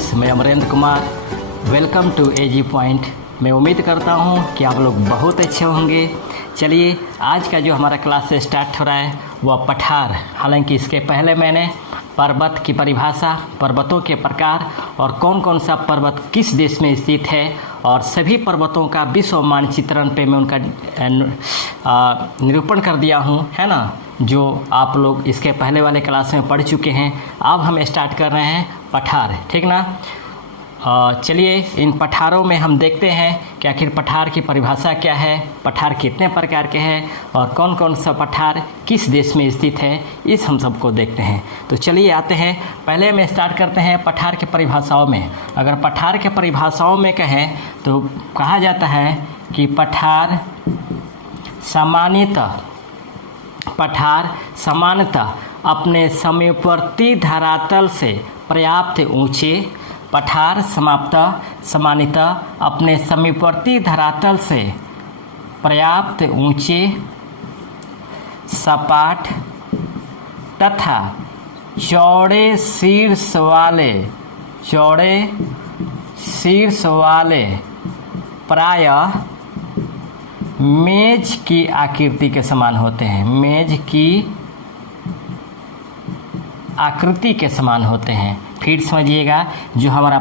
Friends, मैं Amrendra Kumar. Welcome to AG point. मैं उम्मीद करता हूँ कि आप लोग बहुत अच्छे होंगे। चलिए, आज का जो हमारा क्लास स्टार्ट हो रहा है वह पठार। हालांकि इसके पहले मैंने पर्वत की परिभाषा, पर्वतों के प्रकार और कौन कौन सा पर्वत किस देश में स्थित है और सभी पर्वतों का विश्व मानचित्रण पे मैं उनका निरूपण कर दिया हूँ, है ना, जो आप लोग इसके पहले वाले क्लास में पढ़ चुके हैं। अब हम स्टार्ट कर रहे हैं पठार, ठीक ना। चलिए, इन पठारों में हम देखते हैं कि आखिर पठार की परिभाषा क्या है, पठार कितने प्रकार के हैं और कौन कौन सा पठार किस देश में स्थित है, इस हम सबको देखते हैं। तो चलिए आते हैं, पहले हम स्टार्ट करते हैं पठार के परिभाषाओं में। अगर पठार के परिभाषाओं में कहें तो कहा जाता है कि पठार सामान्यतः अपने समीपवर्ती धरातल से पर्याप्त ऊंचे, पठार सामान्यतः अपने समीपवर्ती धरातल से पर्याप्त ऊंचे, सपाट तथा चौड़े शीर्ष वाले प्रायः मेज की आकृति के समान होते हैं। मेज की आकृति के समान होते हैं। फिर समझिएगा, जो हमारा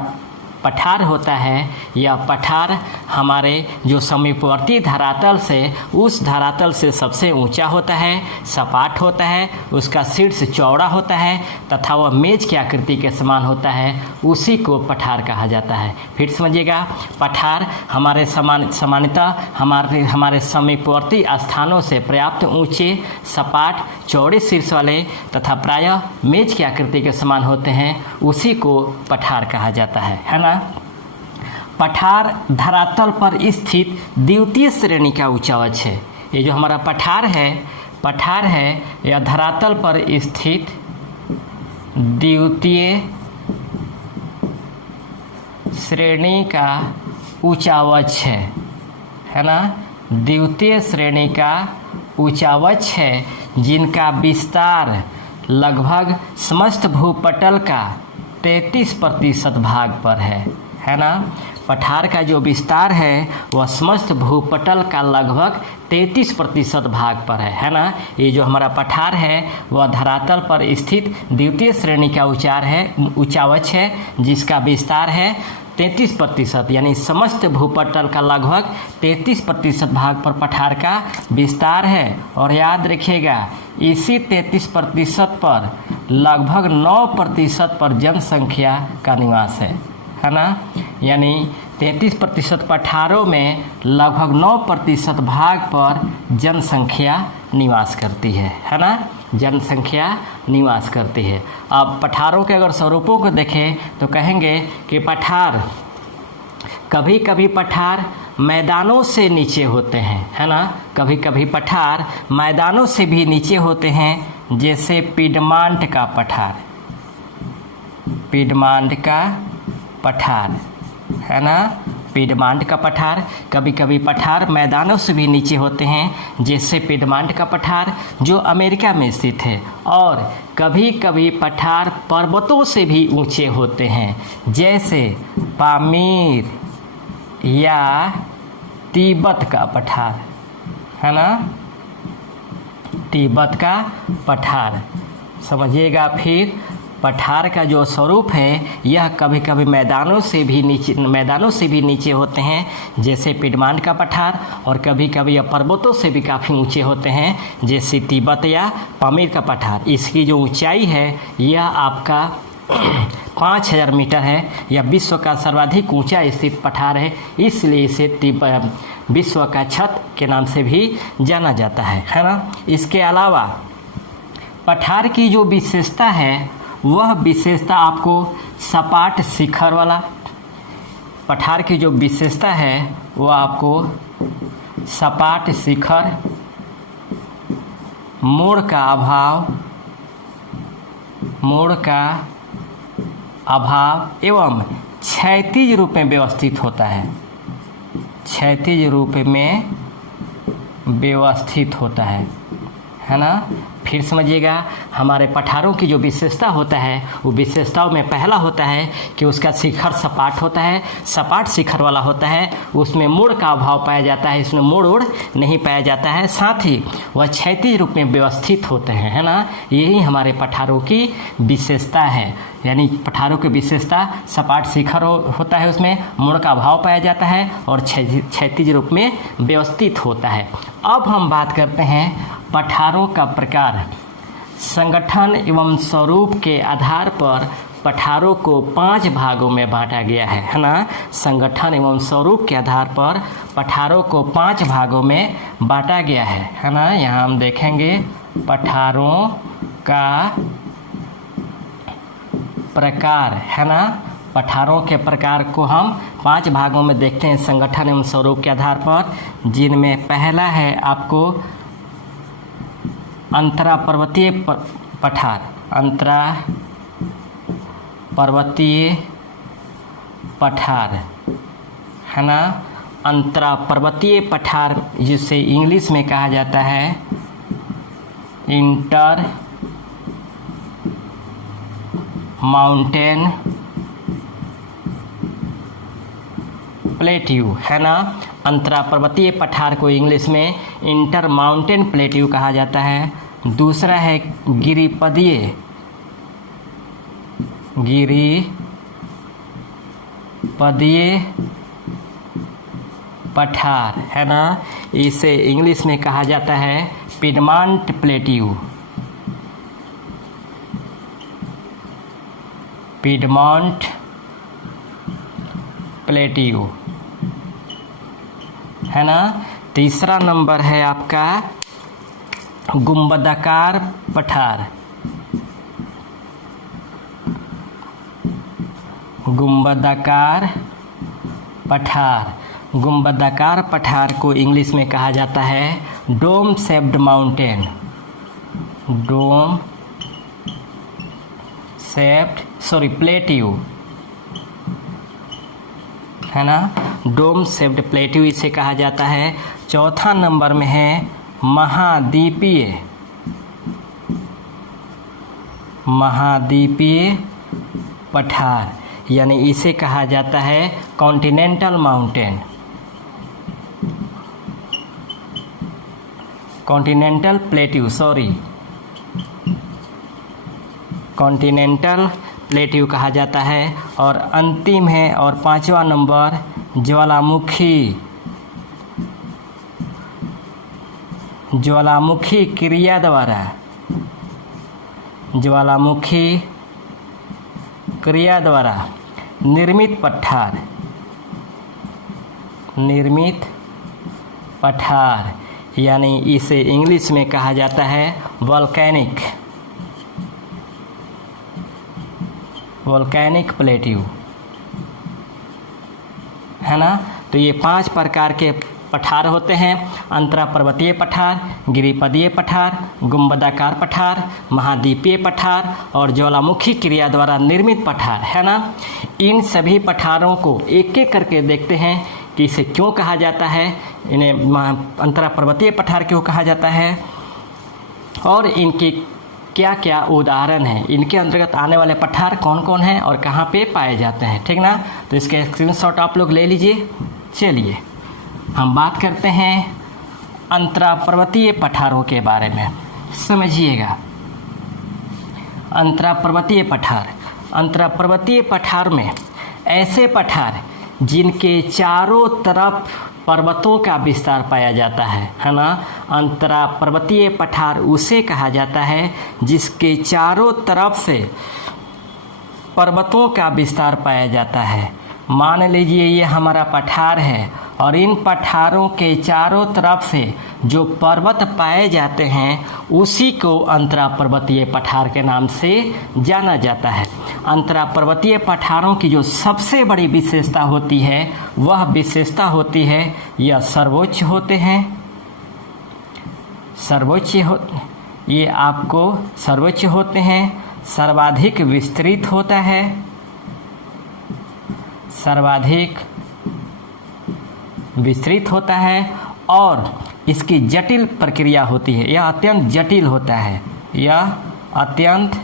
पठार होता है, यह पठार हमारे जो समीपवर्ती धरातल से उस धरातल से सबसे ऊंचा होता है, सपाट होता है, उसका शीर्ष चौड़ा होता है तथा वह मेज की आकृति के समान होता है, उसी को पठार कहा जाता है। फिर समझिएगा, पठार हमारे सामान्यतः हमारे समीपवर्ती स्थानों से पर्याप्त ऊंचे, सपाट, चौड़े शीर्ष वाले तथा प्रायः मेज की आकृति के समान होते हैं, उसी को पठार कहा जाता है ना। पठार धरातल पर स्थित द्वितीय श्रेणी का उच्चावच है। ये जो हमारा पठार है यह धरातल पर स्थित द्वितीय श्रेणी का उच्चावच है ना। द्वितीय श्रेणी का उच्चावच है जिनका विस्तार लगभग समस्त भूपटल का 33% भाग पर है ना। पठार का जो विस्तार है वह समस्त भूपटल का लगभग 33% भाग पर है ना। ये जो हमारा पठार है वह धरातल पर स्थित द्वितीय श्रेणी का उच्चावच है जिसका विस्तार है 33%, यानी समस्त भूपटल का लगभग 33% भाग पर पठार का विस्तार है। और याद रखिएगा, इसी 33% पर लगभग 9% पर जनसंख्या का निवास है ना। यानी 33% पठारों में लगभग 9% भाग पर जनसंख्या निवास करती है ना। जनसंख्या निवास करती है। अब पठारों के अगर स्वरूपों को देखें तो कहेंगे कि पठार, कभी कभी पठार मैदानों से नीचे होते हैं, है ना। कभी कभी पठार मैदानों से भी नीचे होते हैं, जैसे पिडमांट का पठार है ना। पिडमांट का पठार, कभी कभी पठार मैदानों से भी नीचे होते हैं, जैसे पिडमांट का पठार जो अमेरिका में स्थित है। और कभी कभी पठार पर्वतों से भी ऊंचे होते हैं, जैसे पामीर या तिब्बत का पठार है ना। तिब्बत का पठार समझिएगा। फिर पठार का जो स्वरूप है यह कभी कभी मैदानों से भी नीचे होते हैं, जैसे पिडमांट का पठार, और कभी कभी यह पर्वतों से भी काफ़ी ऊंचे होते हैं, जैसे तिब्बत या पामीर का पठार। इसकी जो ऊंचाई है यह आपका 5000 मीटर है। यह विश्व का सर्वाधिक ऊंचा स्थित पठार है, इसलिए इसे विश्व का छत के नाम से भी जाना जाता है ना। इसके अलावा पठार की जो विशेषता है वह विशेषता आपको सपाट शिखर वाला, पठार की जो विशेषता है वह आपको सपाट शिखर, मोड़ का अभाव एवं क्षैतिज रूप में व्यवस्थित होता है। क्षैतिज रूप में व्यवस्थित होता है ना। फिर समझिएगा, हमारे पठारों की जो विशेषता होता है वो विशेषताओं में पहला होता है कि उसका शिखर सपाट होता है, सपाट शिखर वाला होता है, उसमें मुड़ का अभाव पाया जाता है, इसमें मुड़ उड़ नहीं पाया जाता है, साथ ही वह क्षैतिज रूप में व्यवस्थित होते हैं, है ना। यही हमारे पठारों की विशेषता है, यानी पठारों की विशेषता सपाट शिखर होता है, उसमें मुड़ का अभाव पाया जाता है और क्षैतिज रूप में व्यवस्थित होता है। अब हम बात करते हैं पठारों का प्रकार। संगठन एवं स्वरूप के आधार पर पठारों को 5 भागों में बांटा गया है ना। संगठन एवं स्वरूप के आधार पर पठारों को 5 भागों में बांटा गया है ना। यहाँ हम देखेंगे पठारों का प्रकार, है ना। पठारों के प्रकार को हम 5 भागों में देखते हैं संगठन एवं स्वरूप के आधार पर, जिनमें पहला है आपको अंतरा पर्वतीय पठार। अंतरा पर्वतीय पठार, है ना। अंतरा पर्वतीय पठार जिसे इंग्लिश में कहा जाता है इंटर माउंटेन प्लेट्यू, है ना। अंतरा पर्वतीय पठार को इंग्लिश में इंटर माउंटेन प्लेट्यू कहा जाता है। दूसरा है गिरिपदीय पठार, है ना। इसे इंग्लिश में कहा जाता है पिडमांट प्लेट्यू। पिडमांट प्लेट्यू, है ना। तीसरा नंबर है आपका गुंबदाकार पठार। गुंबदाकार पठार, गुंबदाकार पठार को इंग्लिश में कहा जाता है dome shaped mountain. Dome shaped plateau, है ना। डोम शेप्ड प्लेट्यू इसे कहा जाता है। चौथा नंबर में है महाद्वीपीय पठार, यानी इसे कहा जाता है continental mountain. Continental plateau, continental plateau कहा जाता है। और अंतिम है और 5वां नंबर ज्वालामुखी क्रिया द्वारा निर्मित पठार, यानी इसे इंग्लिश में कहा जाता है वोल्केनिक प्लेट्यू, है ना। तो ये 5 प्रकार के पठार होते हैं। अंतरा पर्वतीय पठार, गिरिपदीय पठार, गुंबदाकार पठार, महाद्वीपीय पठार और ज्वालामुखी क्रिया द्वारा निर्मित पठार, है ना। इन सभी पठारों को एक एक करके देखते हैं कि इसे क्यों कहा जाता है, इन्हें अंतरा पर्वतीय पठार क्यों कहा जाता है और इनके क्या क्या उदाहरण हैं, इनके अंतर्गत आने वाले पठार कौन कौन हैं और कहाँ पे पाए जाते हैं, ठीक ना। तो इसके स्क्रीनशॉट आप लोग ले लीजिए। चलिए हम बात करते हैं अंतरा पर्वतीय पठारों के बारे में। समझिएगा, अंतरा पर्वतीय पठार में ऐसे पठार जिनके चारों तरफ पर्वतों का विस्तार पाया जाता है ना। अंतरा पर्वतीय पठार उसे कहा जाता है जिसके चारों तरफ से पर्वतों का विस्तार पाया जाता है। मान लीजिए ये हमारा पठार है और इन पठारों के चारों तरफ से जो पर्वत पाए जाते हैं उसी को अंतरा पर्वतीय पठार के नाम से जाना जाता है। अंतरा पर्वतीय पठारों की जो सबसे बड़ी विशेषता होती है वह विशेषता होती है यह सर्वोच्च होते हैं। ये आपको सर्वोच्च होते हैं, सर्वाधिक विस्तृत होता है, सर्वाधिक विस्तृत होता है और इसकी जटिल प्रक्रिया होती है। यह अत्यंत जटिल होता है, यह अत्यंत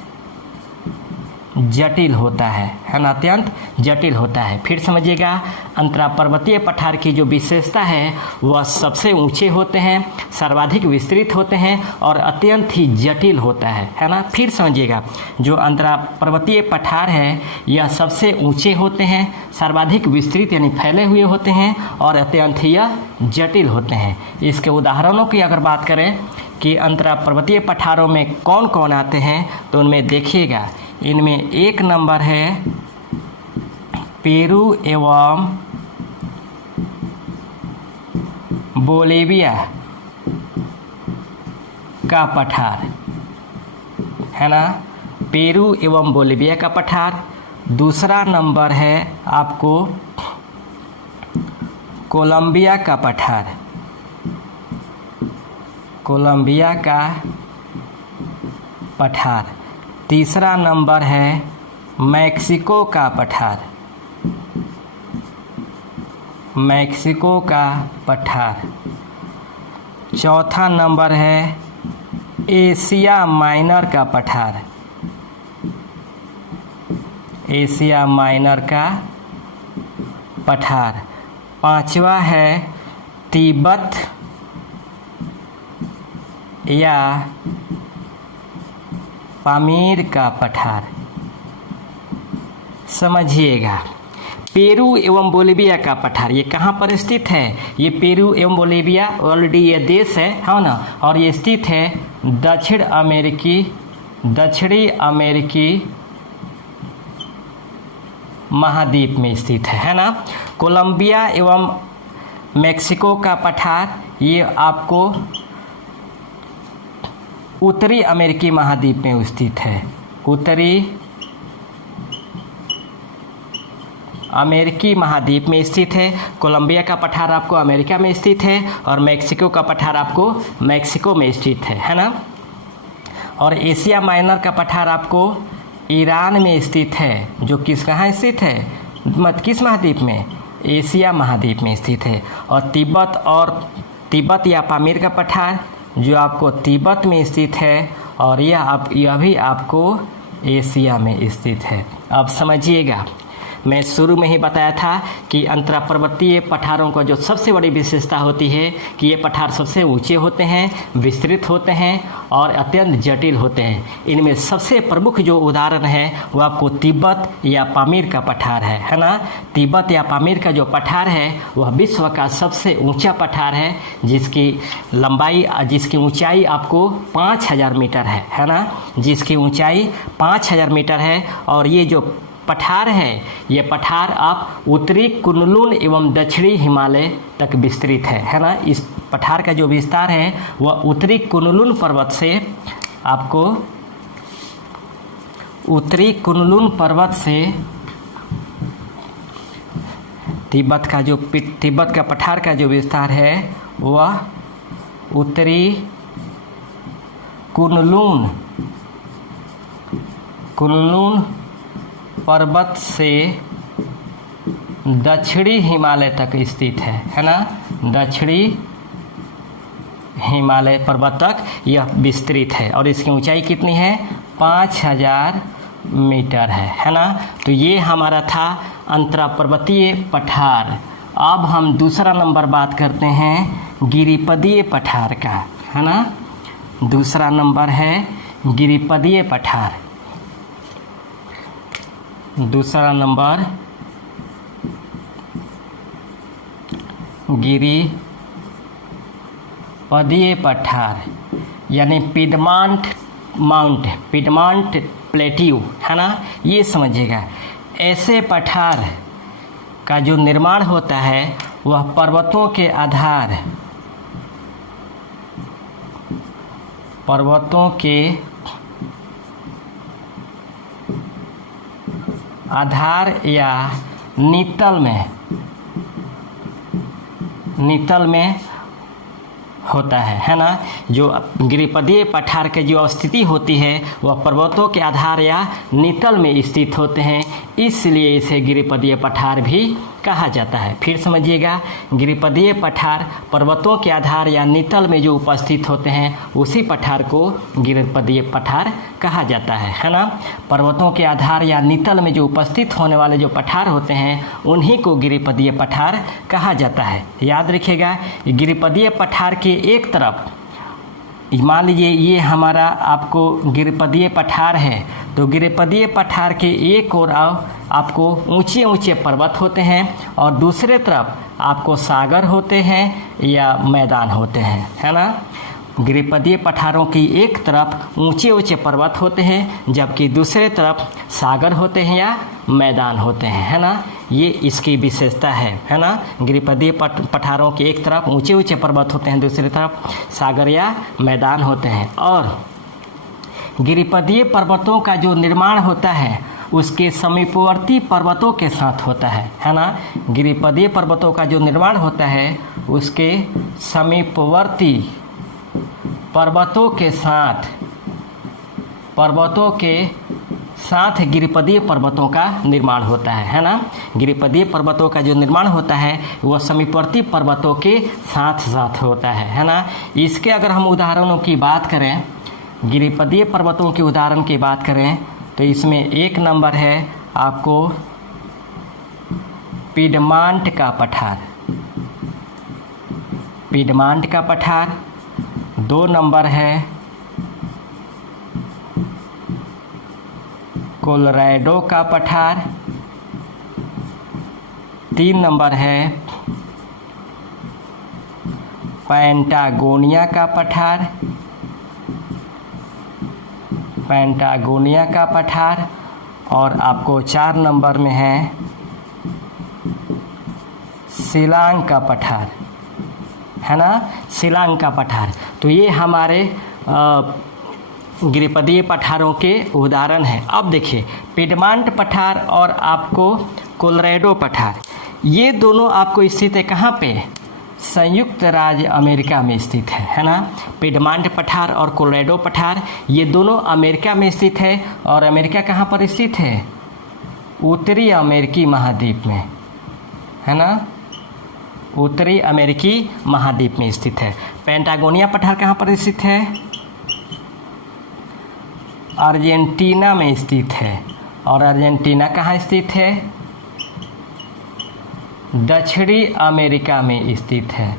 जटिल होता है ना, अत्यंत जटिल होता है। फिर समझिएगा, अंतरा पर्वतीय पठार की जो विशेषता है वह सबसे ऊंचे होते हैं, सर्वाधिक विस्तृत होते हैं और अत्यंत ही जटिल होता है ना। फिर समझिएगा, जो अंतरा पर्वतीय पठार है यह सबसे ऊंचे होते हैं, सर्वाधिक विस्तृत यानी फैले हुए होते हैं और अत्यंत ही यह जटिल होते हैं। इसके उदाहरणों की अगर बात करें कि अंतरा पर्वतीय पठारों में कौन कौन आते हैं, तो उनमें देखिएगा, इनमें एक नंबर है पेरू एवं बोलिविया का पठार है ना, पेरू एवं बोलिविया का पठार। दूसरा नंबर है आपको कोलंबिया का पठार, कोलंबिया का पठार। तीसरा नंबर है मैक्सिको का पठार, मैक्सिको का पठार। चौथा नंबर है एशिया माइनर का पठार, एशिया माइनर का पठार। पांचवा है तिब्बत या पामीर का पठार। समझिएगा, पेरू एवं बोलिविया का पठार ये कहाँ पर स्थित है? ये पेरू एवं बोलिविया ऑलरेडी ये देश है ना, और ये स्थित है दक्षिणी अमेरिकी महाद्वीप में स्थित है ना। कोलंबिया एवं मैक्सिको का पठार ये आपको उत्तरी अमेरिकी महाद्वीप में स्थित है, उत्तरी अमेरिकी महाद्वीप में स्थित है। कोलंबिया का पठार आपको अमेरिका में स्थित है और मैक्सिको का पठार आपको मैक्सिको में स्थित है ना। और एशिया माइनर का पठार आपको ईरान में स्थित है, जो कहाँ स्थित है, किस महाद्वीप में? एशिया महाद्वीप में स्थित है। और तिब्बत या पामीर का पठार जो आपको तिब्बत में स्थित है और यह भी आपको एशिया में स्थित है। अब समझिएगा, मैं शुरू में ही बताया था कि अंतरा पर्वतीय पठारों का जो सबसे बड़ी विशेषता होती है कि ये पठार सबसे ऊंचे होते हैं, विस्तृत होते हैं और अत्यंत जटिल होते हैं। इनमें सबसे प्रमुख जो उदाहरण है वो आपको तिब्बत या पामीर का पठार है ना। तिब्बत या पामीर का जो पठार है वह विश्व का सबसे ऊंचा पठार है, जिसकी ऊंचाई आपको 5000 मीटर है ना, जिसकी ऊंचाई 5000 मीटर है। और ये जो पठार है, ये पठार आप उत्तरी कुनलुन एवं दक्षिणी हिमालय तक विस्तृत है ना। इस पठार का जो विस्तार है वह उत्तरी कुनलुन पर्वत से आपको तिब्बत का पठार का जो विस्तार है वह उत्तरी कुनलुन पर्वत से दक्षिणी हिमालय तक स्थित है ना। दक्षिणी हिमालय पर्वत तक यह विस्तृत है और इसकी ऊंचाई कितनी है? 5000 मीटर है ना। तो ये हमारा था अंतरा पर्वतीय पठार। अब हम दूसरा नंबर बात करते हैं गिरिपदीय पठार का, है ना। दूसरा नंबर है गिरिपदीय पठार। दूसरा नंबर गिरिपदीय पठार यानी पिडमांट प्लेट्यू, है ना। ये समझिएगा, ऐसे पठार का जो निर्माण होता है वह पर्वतों के आधार या नितल में होता है ना। जो गिरिपदीय पठार के जो स्थिति होती है वह पर्वतों के आधार या नितल में स्थित होते हैं, इसलिए इसे गिरिपदीय पठार भी कहा जाता है। फिर समझिएगा, गिरिपदीय पठार पर्वतों के आधार या नितल में जो उपस्थित होते हैं उसी पठार को गिरिपदीय पठार कहा जाता है ना। पर्वतों के आधार या नितल में जो उपस्थित होने वाले जो पठार होते हैं उन्हीं को गिरिपदीय पठार कहा जाता है। याद रखिएगा, गिरिपदीय पठार के एक तरफ, मान लीजिए ये हमारा आपको गिरिपदीय पठार है, तो गिरिपदीय पठार के एक ओर आपको ऊंचे ऊंचे पर्वत होते हैं और दूसरे तरफ आपको सागर होते हैं या मैदान होते हैं, है ना। गिरिपदीय पठारों की एक तरफ ऊंचे ऊंचे पर्वत होते हैं जबकि दूसरे तरफ सागर होते हैं या मैदान होते हैं, है ना। ये इसकी विशेषता है ना। गिरिपदीय पठारों के एक तरफ ऊंचे ऊंचे पर्वत होते हैं, दूसरी तरफ सागर या मैदान होते हैं। और गिरिपदीय पर्वतों का जो निर्माण होता है उसके समीपवर्ती पर्वतों के साथ होता है ना। गिरिपदीय पर्वतों का जो निर्माण होता है उसके समीपवर्ती पर्वतों के साथ गिरिपदीय पर्वतों का निर्माण होता है ना। गिरिपदीय पर्वतों का जो निर्माण होता है वह समीपवर्ती पर्वतों के साथ होता है ना। इसके अगर हम उदाहरणों की बात करें, गिरिपदीय पर्वतों के उदाहरण की बात करें तो इसमें एक नंबर है आपको पिडमांट का पठार, 2 नंबर है कोलोराडो का पठार, 3 नंबर है पैंटागोनिया का पठार और आपको 4 नंबर में है शिलांग का पठार, है ना, शिलांग का पठार। तो ये हमारे गिरिपदीय पठारों के उदाहरण हैं। अब देखिए, पिडमांट पठार और आपको कोलोराडो पठार, ये दोनों आपको स्थित है कहाँ पे? संयुक्त राज्य अमेरिका में स्थित है ना। पिडमांट पठार और कोलोराडो पठार ये दोनों अमेरिका में स्थित है। और अमेरिका कहाँ पर स्थित है? उत्तरी अमेरिकी महाद्वीप में, है ना, उत्तरी अमेरिकी महाद्वीप में स्थित है। पैंटागोनिया पठार कहाँ पर स्थित है? अर्जेंटीना में स्थित है। और अर्जेंटीना कहाँ स्थित है? दक्षिणी अमेरिका में स्थित है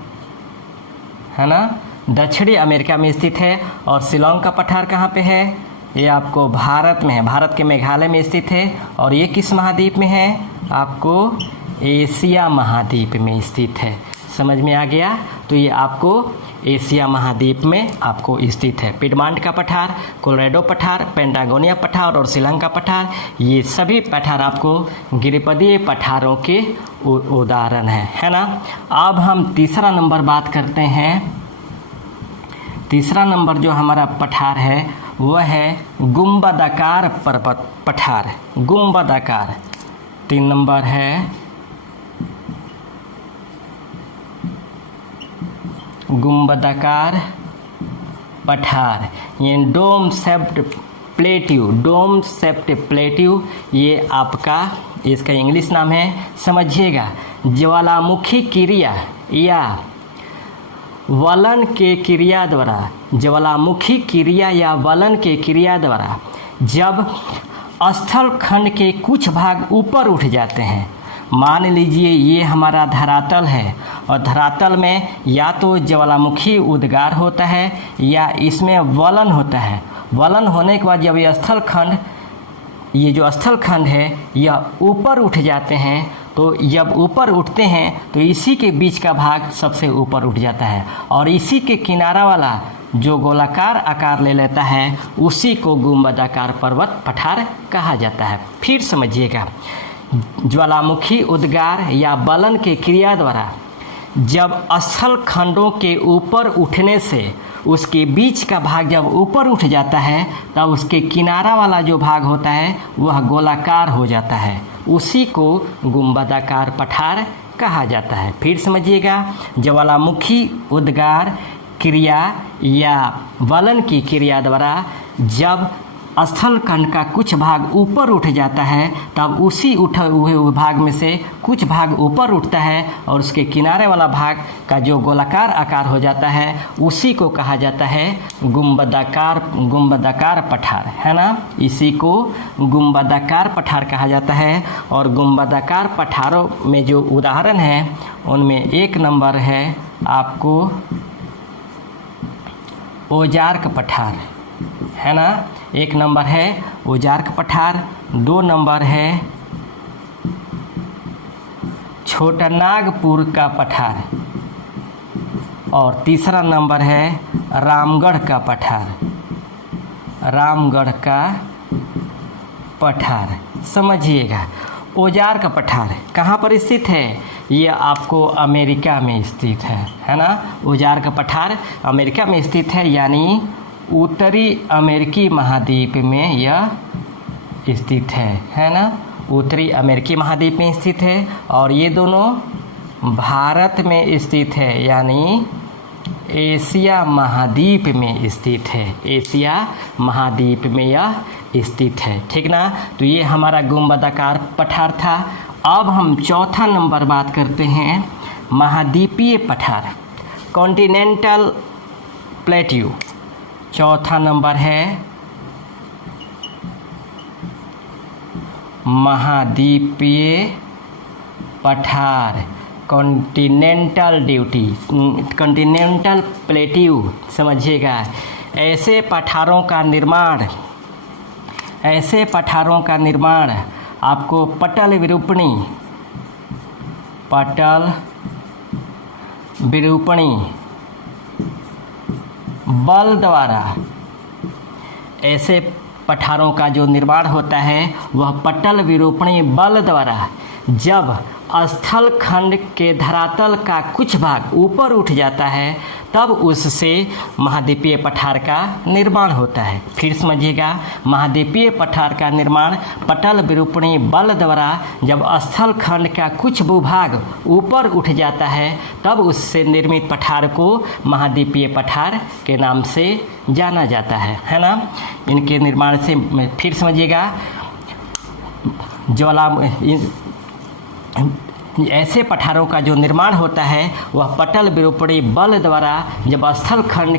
ना, दक्षिणी अमेरिका में स्थित है। और शिलांग का पठार कहाँ पे है? ये आपको भारत में है, भारत के मेघालय में स्थित है। और ये किस महाद्वीप में है? आपको एशिया महाद्वीप में स्थित है। समझ में आ गया? तो ये आपको एशिया महाद्वीप में आपको स्थित है। पिडमांट का पठार, कोलोराडो पठार, पैंटागोनिया पठार और शिलांग का पठार, ये सभी पठार आपको गिरिपदीय पठारों के उदाहरण है ना। अब हम तीसरा नंबर बात करते हैं। तीसरा नंबर जो हमारा पठार है वह है गुंबदाकार पर्वत पठार, गुंबदाकार। 3 नंबर है गुंबदाकार पठार, ये डोम शेप्ड प्लेट्यू, ये आपका इसका इंग्लिश नाम है। समझिएगा, ज्वालामुखी क्रिया या वलन के क्रिया द्वारा, ज्वालामुखी क्रिया या वलन के क्रिया द्वारा जब स्थल खंड के कुछ भाग ऊपर उठ जाते हैं, मान लीजिए ये हमारा धरातल है और धरातल में या तो ज्वालामुखी उद्गार होता है या इसमें वलन होता है। वलन होने के बाद जब ये स्थल खंड, ये जो स्थल खंड है यह ऊपर उठ जाते हैं, तो जब ऊपर उठते हैं तो इसी के बीच का भाग सबसे ऊपर उठ जाता है और इसी के किनारा वाला जो गोलाकार आकार ले लेता है उसी को गुंबदाकार पर्वत पठार कहा जाता है। फिर समझिएगा, ज्वालामुखी उद्गार या वलन के क्रिया द्वारा जब स्थल खंडों के ऊपर उठने से उसके बीच का भाग जब ऊपर उठ जाता है तब उसके किनारा वाला जो भाग होता है वह गोलाकार हो जाता है, उसी को गुंबदाकार पठार कहा जाता है। फिर समझिएगा, ज्वालामुखी उद्गार क्रिया या वलन की क्रिया द्वारा जब स्थल खंड का कुछ भाग ऊपर उठ जाता है, तब उसी उठे हुए भाग में से कुछ भाग ऊपर उठता है और उसके किनारे वाला भाग का जो गोलाकार आकार हो जाता है उसी को कहा जाता है गुंबदाकार पठार, है ना। इसी को गुंबदाकार पठार कहा जाता है। और गुंबदाकार पठारों में जो उदाहरण है उनमें एक नंबर है आपको ओजार्क पठार, है ना। एक नंबर है ओजार्क पठार, 2 नंबर है छोटानागपुर का पठार और तीसरा नंबर है रामगढ़ का पठार, रामगढ़ का पठार। समझिएगा, ओजार का पठार कहाँ पर स्थित है? ये आपको अमेरिका में स्थित है ना। ओजार का पठार अमेरिका में स्थित है, यानी उत्तरी अमेरिकी महाद्वीप में यह स्थित है ना। उत्तरी अमेरिकी महाद्वीप में स्थित है और ये दोनों भारत में स्थित है, यानी एशिया महाद्वीप में स्थित है। एशिया महाद्वीप में यह स्थित है, ठीक ना। तो ये हमारा गुंबदाकार पठार था। अब हम चौथा नंबर बात करते हैं महाद्वीपीय पठार, कॉन्टिनेंटल प्लेट्यू। चौथा नंबर है महाद्वीपीय पठार, कॉन्टिनेंटल प्लेट्यू। समझिएगा, ऐसे पठारों का निर्माण आपको पटल विरूपणी बल द्वारा, ऐसे पठारों का जो निर्माण होता है वह पटल विरूपणी बल द्वारा जब स्थल खंड के धरातल का कुछ भाग ऊपर उठ जाता है तब उससे महाद्वीपीय पठार का निर्माण होता है। फिर समझिएगा, महाद्वीपीय पठार का निर्माण पटल विरूपणी बल द्वारा जब स्थल खंड का कुछ भूभाग ऊपर उठ जाता है तब उससे निर्मित पठार को महाद्वीपीय पठार के नाम से जाना जाता है ना। इनके निर्माण से फिर समझिएगा, ऐसे पठारों का जो निर्माण होता है वह पटल विरूपणी बल द्वारा जब स्थल खंड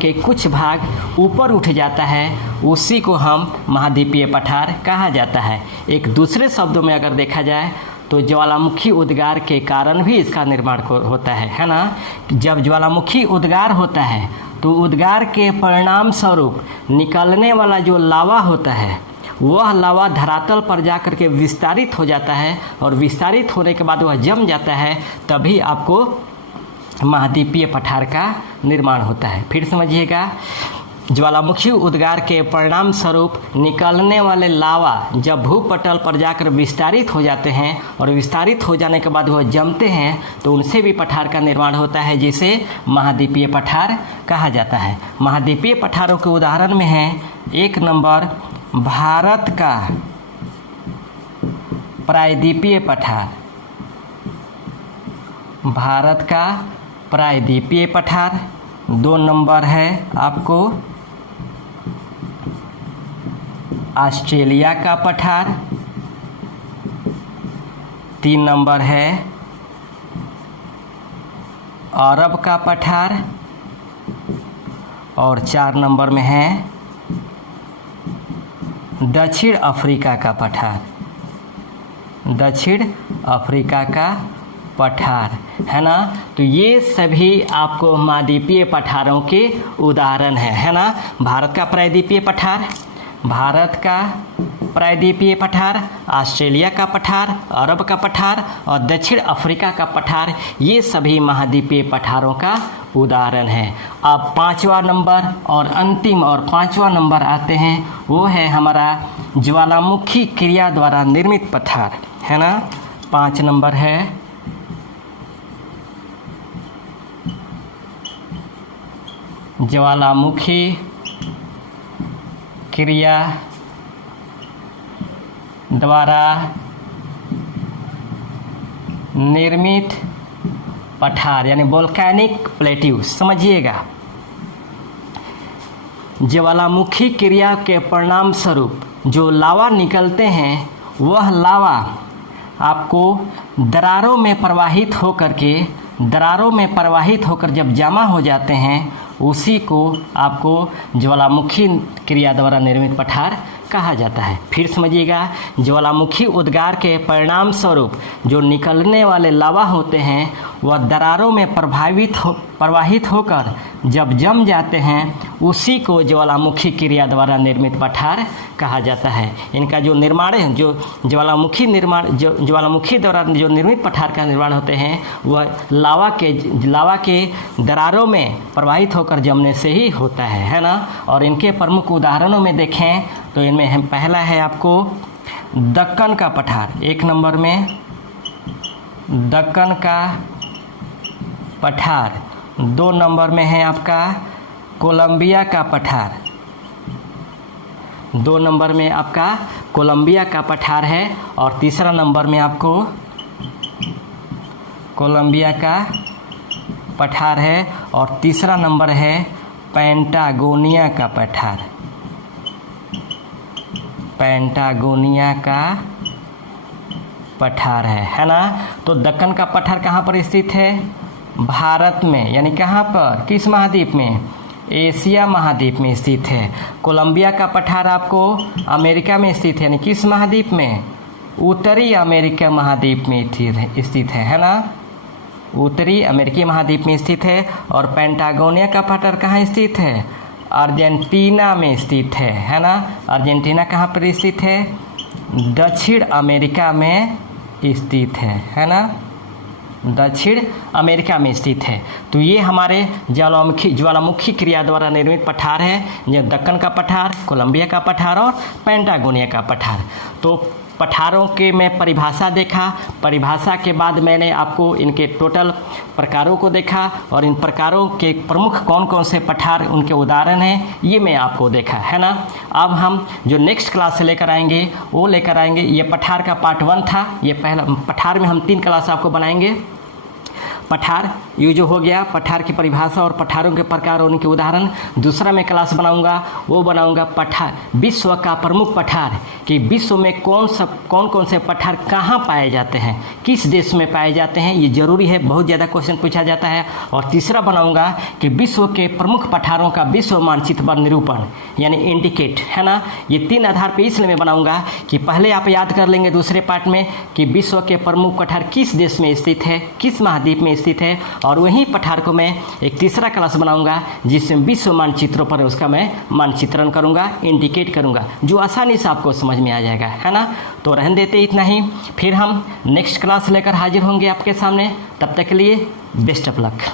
के कुछ भाग ऊपर उठ जाता है उसी को हम महाद्वीपीय पठार कहा जाता है। एक दूसरे शब्दों में अगर देखा जाए तो ज्वालामुखी उद्गार के कारण भी इसका निर्माण होता है ना। जब ज्वालामुखी उद्गार होता है तो उद्गार के परिणाम स्वरूप निकलने वाला जो लावा होता है वह लावा धरातल पर जाकर के विस्तारित हो जाता है और विस्तारित होने के बाद वह जम जाता है, तभी आपको महाद्वीपीय पठार का निर्माण होता है। फिर समझिएगा, ज्वालामुखी उद्गार के परिणाम स्वरूप निकलने वाले लावा जब भूपटल पर जाकर विस्तारित हो जाते हैं और विस्तारित हो जाने के बाद वह जमते हैं तो उनसे भी पठार का निर्माण होता है, जिसे महाद्वीपीय पठार कहा जाता है। महाद्वीपीय पठारों के उदाहरण में है एक नंबर भारत का प्रायद्वीपीय पठार, भारत का प्रायद्वीपीय पठार। 2 नंबर है आपको ऑस्ट्रेलिया का पठार। 3 नंबर है अरब का पठार और 4 नंबर में है दक्षिण अफ्रीका का पठार, दक्षिण अफ्रीका का पठार, है ना। तो ये सभी आपको महाद्वीपीय पठारों के उदाहरण है ना। भारत का प्रायद्वीपीय पठार, ऑस्ट्रेलिया का पठार, अरब का पठार और दक्षिण अफ्रीका का पठार, ये सभी महाद्वीपीय पठारों का उदाहरण है। अब 5वां नंबर और अंतिम और 5वां नंबर आते हैं, वो है हमारा ज्वालामुखी क्रिया द्वारा निर्मित पठार, है ना। 5 नंबर है ज्वालामुखी क्रिया द्वारा निर्मित पठार, यानी वोल्केनिक प्लेट्यू। समझिएगा, ज्वालामुखी क्रिया के परिणाम स्वरूप जो लावा निकलते हैं, वह लावा आपको दरारों में प्रवाहित होकर जब जमा हो जाते हैं, उसी को आपको ज्वालामुखी क्रिया द्वारा निर्मित पठार कहा जाता है। फिर समझिएगा, ज्वालामुखी उद्गार के परिणाम स्वरूप जो निकलने वाले लावा होते हैं, वह दरारों में प्रवाहित होकर जब जम जाते हैं, उसी को ज्वालामुखी क्रिया द्वारा निर्मित पठार कहा जाता है। इनका जो निर्माण है, जो ज्वालामुखी द्वारा जो निर्मित पठार का निर्माण होते हैं, वह लावा के दरारों में प्रवाहित होकर जमने से ही होता है ना। और इनके प्रमुख उदाहरणों में देखें तो इनमें हम पहला है आपको दक्कन का पठार, 1 नंबर में दक्कन का पठार, 2 नंबर में है आपका कोलंबिया का पठार, 2 नंबर में आपका कोलंबिया का पठार है। और तीसरा नंबर में आपको कोलंबिया का पठार है। और तीसरा नंबर है पैंटागोनिया का पठार, पैंटागोनिया का पठार है ना। तो दक्कन का पठार कहाँ पर स्थित है? भारत में, यानी कहाँ पर, किस महाद्वीप में? एशिया महाद्वीप में स्थित है। कोलंबिया का पठार आपको अमेरिका में स्थित है, यानी किस महाद्वीप में? उत्तरी अमेरिका महाद्वीप में स्थित है ना, उत्तरी अमेरिकी महाद्वीप में स्थित है। और पैंटागोनिया का पठार कहाँ स्थित है? अर्जेंटीना में स्थित है ना। अर्जेंटीना कहाँ पर स्थित है? दक्षिण अमेरिका में स्थित है ना, दक्षिण अमेरिका में स्थित है। तो ये हमारे ज्वालामुखी क्रिया द्वारा निर्मित पठार है, जो दक्कन का पठार, कोलंबिया का पठार और पैंटागोनिया का पठार। तो पठारों के मैं परिभाषा देखा, परिभाषा के बाद मैंने आपको इनके टोटल प्रकारों को देखा और इन प्रकारों के प्रमुख कौन कौन से पठार, उनके उदाहरण हैं, ये मैं आपको देखा है ना। अब हम जो नेक्स्ट क्लास से लेकर आएंगे वो लेकर आएंगे, ये पठार का पार्ट 1 था। ये पहला पठार में हम 3 क्लास आपको बनाएंगे। पठार ये जो हो गया, पठार की परिभाषा और पठारों के प्रकार और उनके उदाहरण। दूसरा मैं क्लास बनाऊंगा पठार, विश्व का प्रमुख पठार, कि विश्व में कौन कौन से पठार कहाँ पाए जाते हैं, किस देश में पाए जाते हैं, ये जरूरी है, बहुत ज़्यादा क्वेश्चन पूछा जाता है। और तीसरा बनाऊंगा कि विश्व के प्रमुख पठारों का विश्व मानचित्र पर निरूपण, यानी इंडिकेट, है ना। ये 3 आधार पर इसलिए मैं बनाऊंगा कि पहले आप याद कर लेंगे दूसरे पार्ट में कि विश्व के प्रमुख पठार किस देश में स्थित है, किस महाद्वीप में स्थित है। और वहीं पठार को मैं एक तीसरा क्लास बनाऊंगा जिसमें विश्व मानचित्रों पर उसका मैं मानचित्रण करूंगा, इंडिकेट करूंगा, जो आसानी से आपको समझ में आ जाएगा, है ना। तो रहने देते इतना ही, फिर हम नेक्स्ट क्लास लेकर हाजिर होंगे आपके सामने। तब तक के लिए बेस्ट ऑफ लक।